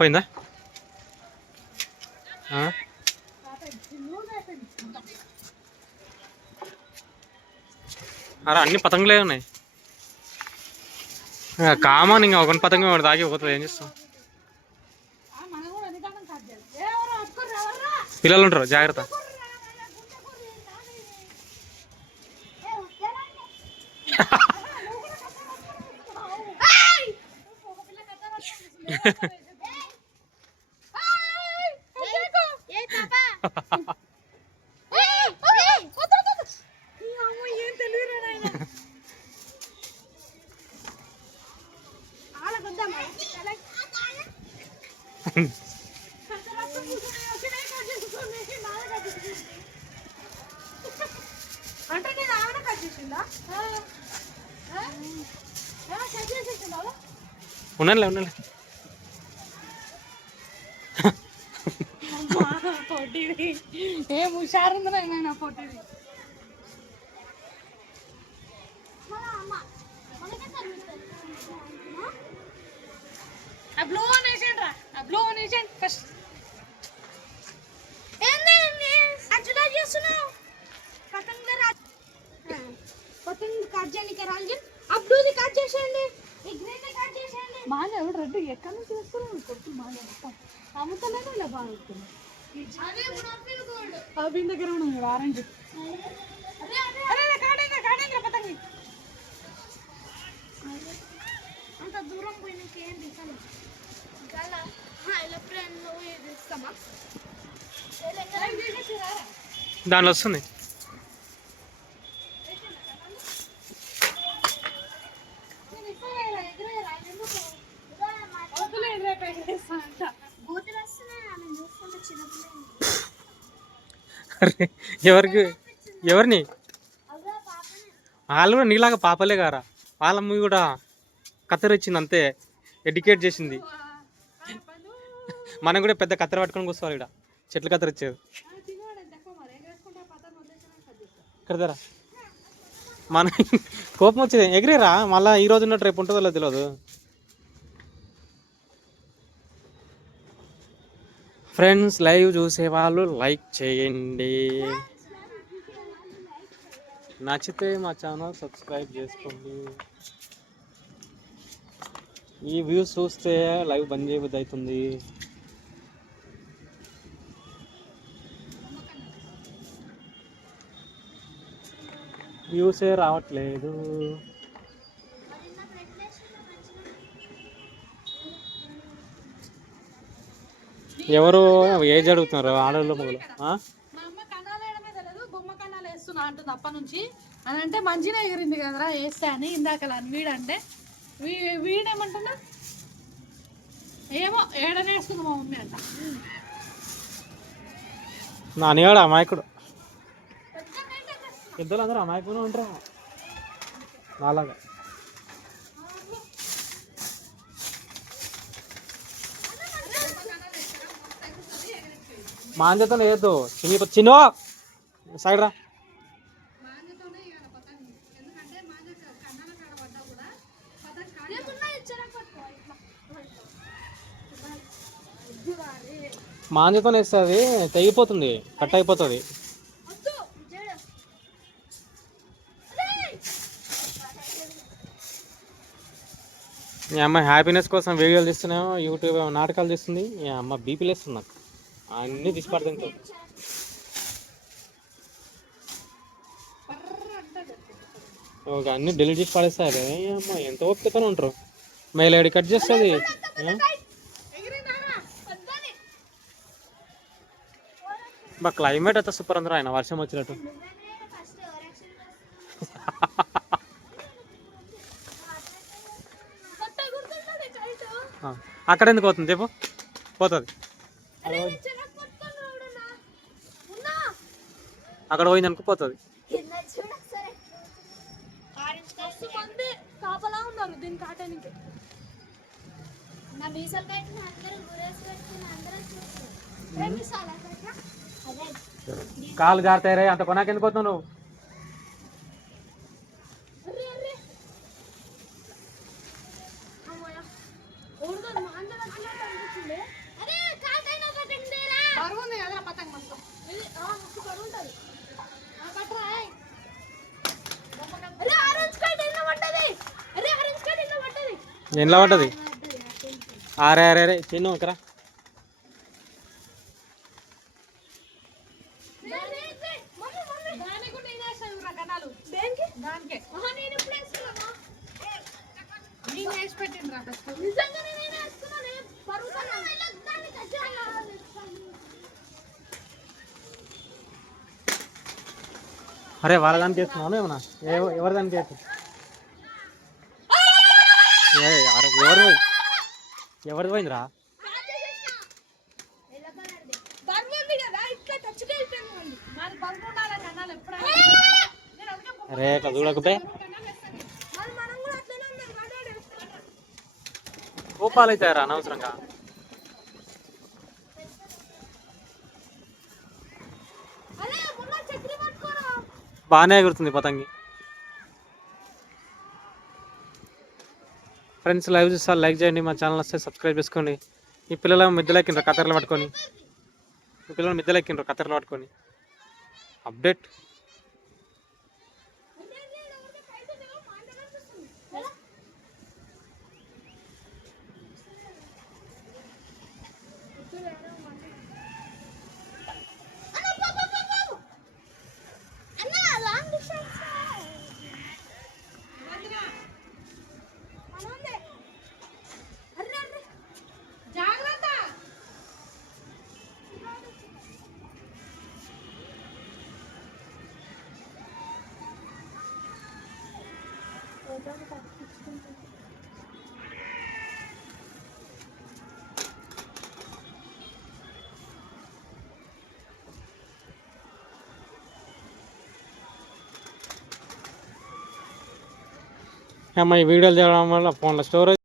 పోయిందా? అరే అన్ని పతంగులే ఉన్నాయి. కామన్ ఇంకా ఒక పతంగం ఒకటి తాగి పోతుంది. ఏం చేస్తాం? పిల్లలు ఉంటారు, జాగ్రత్త. ఉన్నాలే ఉన్నాలే. పొట్టిది ఏం హుషారుందా పొట్టిది. బ్లూ నేషన్ రా, బ్లూ నేషన్ ఫస్ట్. పతంగ్ కట్ చేయడానికి రాజు అబ్లూది కట్ చేసేయండి, ఈ గ్రీన్ కట్ చేసేయండి. మాల ఎవడు రెడ్డి ఎక్కడి నుంచి వస్తున్నాను కొడుకు మాల అమ్ముతలేదు ఇలా బాగా అవి దగ్గర ఉన్నాను ఆరెంజ్. పతంగి అంత దూరం పోయినాక ఏం తీసాను దానిలో వస్తుంది. ఎవరికి ఎవరిని? వాళ్ళు కూడా నీలాగా పాపలే కారా, వాళ్ళమ్మ కూడా కత్తెర ఇచ్చింది అంతే, ఎడ్యుకేట్ చేసింది. మనం కూడా పెద్ద కత్తెర పట్టుకొని కూర్చోవాలి ఇక్కడ, చెట్లు కత్తెర ఇచ్చేది. ఇక్కడ మన కోపం వచ్చేది ఎగిరేరా, మళ్ళీ ఈ రోజు ఉన్నట్టు రేపు ఉంటుందో తెలియదు. ఫ్రెండ్స్, లైవ్ చూసేవాళ్ళు లైక్ చేయండి, నచ్చితే మా ఛానల్ సబ్స్క్రైబ్ చేసుకోండి. ఈ వ్యూస్ చూస్తే లైవ్ బంద్ చేయబుద్ధి అవుతుంది. వ్యూసే రావట్లేదు. ఎవరు ఏజ్ అడుగుతున్నారు? ఆడవాళ్ళు మొగలు. మా అమ్మ కన్నాలు వేయడమే తెలియదు, బొమ్మ కన్నాలు వేస్తున్నా అంటుంది అప్ప నుంచి. అని అంటే మంచిగా ఎగిరింది కదరా వేస్తే అని ఇందాక వీడంటే వీడేమంటున్నా ఏమో ఏడనేస్తుంది మా మమ్మీ అంట. నా అనేవాడు అమాయకుడు. పెద్దలు అందరూ అమాయకుడు ఉంటారు నాలాగా. మాంజతో వేయద్దు, చిన్న సైడ్ రా. మాంజతో వేస్తుంది, తెగిపోతుంది, కట్ అయిపోతుంది. మీ అమ్మ హ్యాపీనెస్ కోసం వీడియోలు తీస్తున్నామో, యూట్యూబ్ నాటకాలు తీస్తుంది. మీ అమ్మ బీపీలు వేస్తుంది నాకు, అన్నీ తీసి పడుతుంది. అన్నీ డెలిట్ చేసి పడేస్తారు. అమ్మ ఎంత ఓపికతోనే ఉంటారు. మైలేడి కట్ చేస్తుంది. బా క్లైమేట్ అయితే సూపర్ అందరూ, ఆయన వర్షం వచ్చినట్టు. అక్కడ ఎందుకు పోతుంది చెప్పు? పోతుంది, అక్కడ పోయింది అనుకో పోతుంది. కాలు జారుతాయి, అంత కొనాకెందుకు పోతావు నువ్వు? ఎట్లా పడ్డది? అరే అరే అరే చిన్న ఇక్కడ అరే వాళ్ళ దానికి వేస్తున్నాను ఏమన్నా ఎవరి దానికి వేస్తుంది ఎవరిది పోయిందిరా? అరే ఇట్లా చూడకపోతే కోపాలు అవుతాయరా అనవసరంగా. బాగానే ఎగురుతుంది పతంగి. ఫ్రెండ్స్ లైవ్ చూస్తారు లైక్ చేయండి, మా ఛానల్ వస్తే సబ్స్క్రైబ్ చేసుకోండి. ఈ పిల్లలు మిద్దెలెక్కిండ్రు కత్తెరలు పట్టుకొని, ఈ పిల్లలు మిద్దెలెక్కిండ్రు కత్తెరలు పట్టుకొని. అప్డేట్ అమ్మ ఈ వీడియోలు చేయడం వల్ల ఫోన్లో స్టోరేజ్